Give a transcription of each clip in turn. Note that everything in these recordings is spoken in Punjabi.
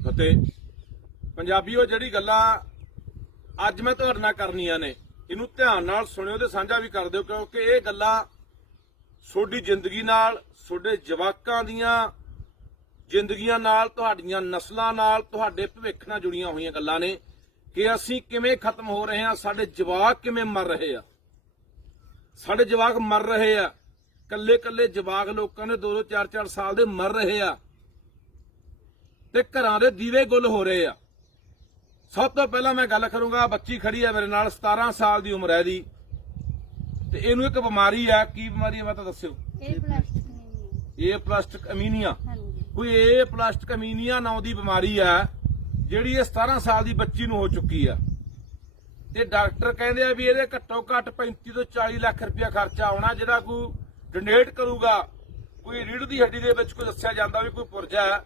ਫਤਿਹ। ਪੰਜਾਬੀਓ, ਜਿਹੜੀ ਗੱਲਾਂ ਅੱਜ ਮੈਂ ਤੁਹਾਡੇ ਨਾਲ ਕਰਨੀਆਂ ਨੇ, ਇਹਨੂੰ ਧਿਆਨ ਨਾਲ ਸੁਣਿਓ ਤੇ ਸਾਂਝਾ ਵੀ ਕਰ ਦਿਓ, ਕਿਉਂਕਿ ਇਹ ਗੱਲਾਂ ਤੁਹਾਡੀ ਜ਼ਿੰਦਗੀ ਨਾਲ, ਤੁਹਾਡੇ ਜਵਾਕਾਂ ਦੀਆਂ ਜ਼ਿੰਦਗੀਆਂ ਨਾਲ, ਤੁਹਾਡੀਆਂ ਨਸਲਾਂ ਨਾਲ, ਤੁਹਾਡੇ ਭਵਿੱਖ ਨਾਲ ਜੁੜੀਆਂ ਹੋਈਆਂ ਗੱਲਾਂ ਨੇ ਕਿ ਅਸੀਂ ਕਿਵੇਂ ਖਤਮ ਹੋ ਰਹੇ ਹਾਂ, ਸਾਡੇ ਜਵਾਕ ਕਿਵੇਂ ਮਰ ਰਹੇ ਆ। ਸਾਡੇ ਜਵਾਕ ਮਰ ਰਹੇ ਆ ਕੱਲੇ ਕੱਲੇ ਜਵਾਕ ਲੋਕਾਂ ਦੇ 2-2 4-4 ਸਾਲ ਦੇ ਮਰ ਰਹੇ ਆ। ਤੇ ਘਰਾਂ ਦੇ ਦੀਵੇ ਗੁੱਲ ਹੋ ਰਹੇ ਆ। ਸਭ ਤੋਂ ਪਹਿਲਾਂ ਮੈਂ ਗੱਲ ਕਰੂੰਗਾ ਬੱਚੀ ਖੜੀ ਹੈ ਮੇਰੇ ਨਾਲ 17 ਸਾਲ ਦੀ ਉਮਰ ਹੈ ਦੀ ਤੇ ਇਹਨੂੰ ਇੱਕ ਬਿਮਾਰੀ ਆ ਕੀ ਬਿਮਾਰੀ ਹੈ ਮੈਂ ਤਾਂ ਦੱਸਿਓ। ਇਹ ਪਲਾਸਟਿਕ ਅਮੀਨੀਆ। ਕੋਈ ਇਹ ਪਲਾਸਟਿਕ ਅਮੀਨੀਆ ਨਾਂ ਦੀ ਬਿਮਾਰੀ ਆ ਜਿਹੜੀ ਇਹ 17 ਸਾਲ ਦੀ ਬੱਚੀ ਨੂੰ ਹੋ ਚੁੱਕੀ ਆ। ਤੇ ਡਾਕਟਰ ਕਹਿੰਦੇ ਆ ਵੀ ਇਹਦੇ ਘੱਟੋ ਘੱਟ 35 ਤੋਂ 40 ਲੱਖ ਰੁਪਇਆ ਖਰਚਾ ਆਉਣਾ ਜਿਹੜਾ ਕੋਈ ਡੋਨੇਟ ਕਰੂਗਾ ਕੋਈ ਰੀੜ ਦੀ ਹੱਡੀ ਦੇ ਵਿੱਚ ਕੋਈ ਦੱਸਿਆ ਜਾਂਦਾ ਵੀ ਕੋਈ ਪੁਰਜਾ ਹੈ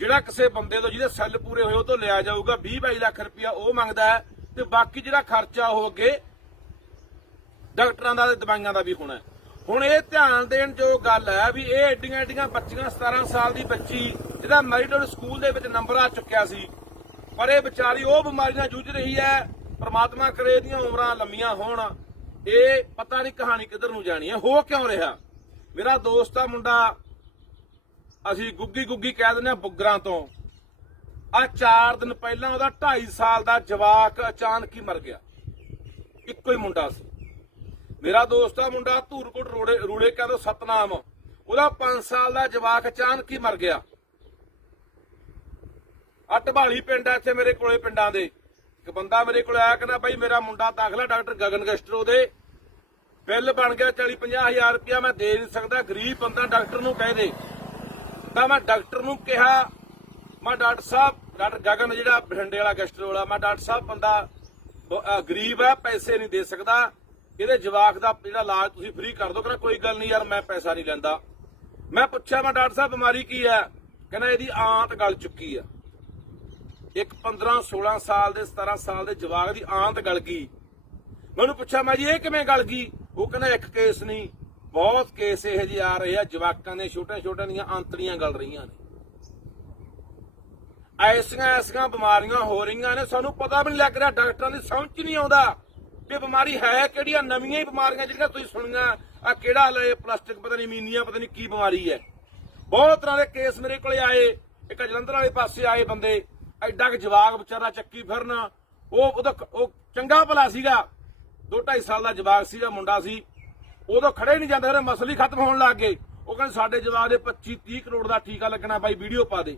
ਜਿਹੜਾ ਕਿਸੇ ਬੰਦੇ ਤੋਂ ਜਿਹਦੇ ਸੈੱਲ ਪੂਰੇ ਹੋਏ ਉਹ ਤੋਂ ਲਿਆ ਜਾਊਗਾ 20 22 ਲੱਖ ਰੁਪਇਆ ਉਹ ਮੰਗਦਾ ਹੈ ਤੇ ਬਾਕੀ ਜਿਹੜਾ ਖਰਚਾ ਉਹ ਅੱਗੇ ਡਾਕਟਰਾਂ ਦਾ ਤੇ ਦਵਾਈਆਂ ਦਾ ਵੀ ਹੋਣਾ ਹੁਣ ਇਹ ਧਿਆਨ ਦੇਣ ਜੋ ਗੱਲ ਹੈ ਵੀ ਇਹ ਏਡੀਆਂ ਏਡੀਆਂ ਬੱਚੀਆਂ 17 ਸਾਲ ਦੀ ਬੱਚੀ, ਜਿਹਦਾ ਮੈਰੀਟਲ ਸਕੂਲ ਦੇ ਵਿੱਚ ਨੰਬਰ ਆ ਚੁੱਕਿਆ ਸੀ, ਪਰ ਇਹ ਵਿਚਾਰੀ ਉਹ ਬਿਮਾਰੀ ਨਾਲ ਜੂਝ ਰਹੀ ਹੈ, ਪ੍ਰਮਾਤਮਾ ਕਰੇ ਇਹਦੀਆਂ ਉਮਰਾਂ ਲੰਮੀਆਂ ਹੋਣ, ਇਹ ਪਤਾ ਨਹੀਂ ਕਹਾਣੀ ਕਿੱਧਰ ਨੂੰ ਜਾਣੀ ਹੈ, ਹੋ ਕਿਉਂ ਰਿਹਾ? ਮੇਰਾ ਦੋਸਤ ਆ ਮੁੰਡਾ ਅਸੀਂ ਗੁੱਗੀ ਗੁੱਗੀ ਕਹਿ ਦਿੰਦੇ ਆ ਬੁੱਗਰਾਂ ਤੋਂ। ਆ 4 ਦਿਨ ਪਹਿਲਾਂ ਉਹਦਾ 2.5 ਸਾਲ ਦਾ ਜਵਾਕ ਅਚਾਨਕ ਹੀ ਮਰ ਗਿਆ। ਇੱਕੋ ਹੀ ਮੁੰਡਾ ਸੀ। ਮੇਰਾ ਦੋਸਤ ਆ ਮੁੰਡਾ, ਧੂਰਕੋਟ ਰੋੜੇ ਰੂੜੇ ਕਹਿੰਦਾ ਸਤਨਾਮ। ਉਹਦਾ 5 ਸਾਲ ਦਾ ਜਵਾਕ ਅਚਾਨਕ ਹੀ ਮਰ ਗਿਆ। ਅਟਬਾਲੀ ਪਿੰਡ ਆ ਇੱਥੇ ਮੇਰੇ ਕੋਲੇ ਪਿੰਡਾਂ ਦੇ। ਇੱਕ ਬੰਦਾ ਮੇਰੇ ਕੋਲ ਆਇਆ ਕਹਿੰਦਾ, ਬਾਈ ਮੇਰਾ ਮੁੰਡਾ ਦਾਖਲਾ ਡਾਕਟਰ ਗਗਨ ਗਸਟਰੋ ਦੇ ਬਿੱਲ ਬਣ ਗਿਆ 40 50 ਹਜ਼ਾਰ ਰੁਪਇਆ, ਮੈਂ ਦੇ ਨਹੀਂ ਸਕਦਾ। ਗਰੀਬ ਬੰਦਾ ਡਾਕਟਰ ਨੂੰ ਕਹਿ ਦੇ। ਤਾਂ ਮੈਂ ਡਾਕਟਰ ਨੂੰ ਕਿਹਾ, ਮੈਂ ਡਾਕਟਰ ਸਾਹਿਬ, ਡਾਕਟਰ ਗਗਨ ਜਿਹੜਾ ਬਠਿੰਡੇ ਵਾਲਾ ਗੈਸਟਰ ਵਾਲਾ ਮੈਂ ਡਾਕਟਰ ਸਾਹਿਬ ਬੰਦਾ ਗਰੀਬ ਹੈ ਪੈਸੇ ਨਹੀਂ ਦੇ ਸਕਦਾ। ਇਹਦੇ ਜਵਾਕ ਦਾ ਜਿਹੜਾ ਇਲਾਜ ਤੁਸੀਂ ਫ੍ਰੀ ਕਰ ਦਿਓ, ਕਹਿੰਦਾ ਕੋਈ ਗੱਲ ਨਹੀਂ ਯਾਰ, ਮੈਂ ਪੈਸਾ ਨਹੀਂ ਲੈਂਦਾ। ਮੈਂ ਪੁੱਛਿਆ, ਮੈਂ ਡਾਕਟਰ ਸਾਹਿਬ, ਬਿਮਾਰੀ ਕੀ ਹੈ ਕਹਿੰਦਾ ਇਹਦੀ ਆਂਤ ਗਲ ਚੁੱਕੀ ਆ। ਇੱਕ 15 16 ਸਾਲ ਦੇ 17 ਸਾਲ ਦੇ ਜਵਾਕ ਦੀ ਆਂਤ ਗਲ ਗਈ। ਮੈਨੂੰ ਪੁੱਛਿਆ, ਮੈਂ ਜੀ, ਇਹ ਕਿਵੇਂ ਗਲ ਗਈ? ਉਹ ਕਹਿੰਦਾ, ਇੱਕ ਕੇਸ ਨਹੀਂ। ਬਹੁਤ ਕੇਸ ਇਹੋ ਜਿਹੇ ਆ ਰਹੇ ਆ, ਜਵਾਕਾਂ ਦੇ ਛੋਟੇ ਛੋਟੇ ਦੀਆਂ ਆਂਤੜੀਆਂ ਗਲ ਰਹੀਆਂ ਨੇ। ਐਸੀਆਂ ਐਸੀਆਂ ਬਿਮਾਰੀਆਂ ਹੋ ਰਹੀਆਂ ਨੇ, ਸਾਨੂੰ ਪਤਾ ਵੀ ਨਹੀਂ ਲੱਗ ਰਿਹਾ, ਡਾਕਟਰਾਂ ਦੀ ਸਮਝ ਨਹੀਂ ਆਉਂਦਾ ਕਿ ਬਿਮਾਰੀ ਹੈ ਕਿਹੜੀਆਂ ਨਵੀਆਂ ਹੀ ਬਿਮਾਰੀਆਂ ਜਿਹੜੀਆਂ ਤੁਸੀਂ ਸੁਣੀਆਂ। ਆ ਕਿਹੜਾ ਲੈ ਪਲਾਸਟਿਕ, ਪਤਾ ਨਹੀਂ ਮੀਨੀਆ ਪਤਾ ਨਹੀਂ ਕੀ ਬਿਮਾਰੀ ਹੈ। ਬਹੁਤ ਤਰ੍ਹਾਂ ਦੇ ਕੇਸ ਮੇਰੇ ਕੋਲੇ ਆਏ, ਇੱਕ ਜਲੰਧਰ ਵਾਲੇ ਪਾਸੇ ਆਏ ਬੰਦੇ, ਐਡਾ ਕਿ ਜਵਾਕ ਵਿਚਾਰਾ ਚੱਕੀ ਫਿਰਨਾ, ਉਹ ਉਹਦਾ ਉਹ ਚੰਗਾ ਭਲਾ ਸੀਗਾ। 2.5 ਸਾਲ ਦਾ ਜਵਾਕ ਸੀਗਾ, ਮੁੰਡਾ ਸੀ। ਉਦੋਂ ਖੜੇ ਨਹੀਂ ਜਾਂਦੇ ਫਿਰ ਮਸਲੇ ਖਤਮ ਹੋਣ ਲੱਗ ਗਏ। ਉਹ ਕਹਿੰਦੇ ਸਾਡੇ ਜਵਾਬ ਦੇ 25 30 ਕਰੋੜ ਦਾ ਟੀਕਾ ਲੱਗਣਾ ਬਾਈ, ਵੀਡੀਓ ਪਾ ਦੇ।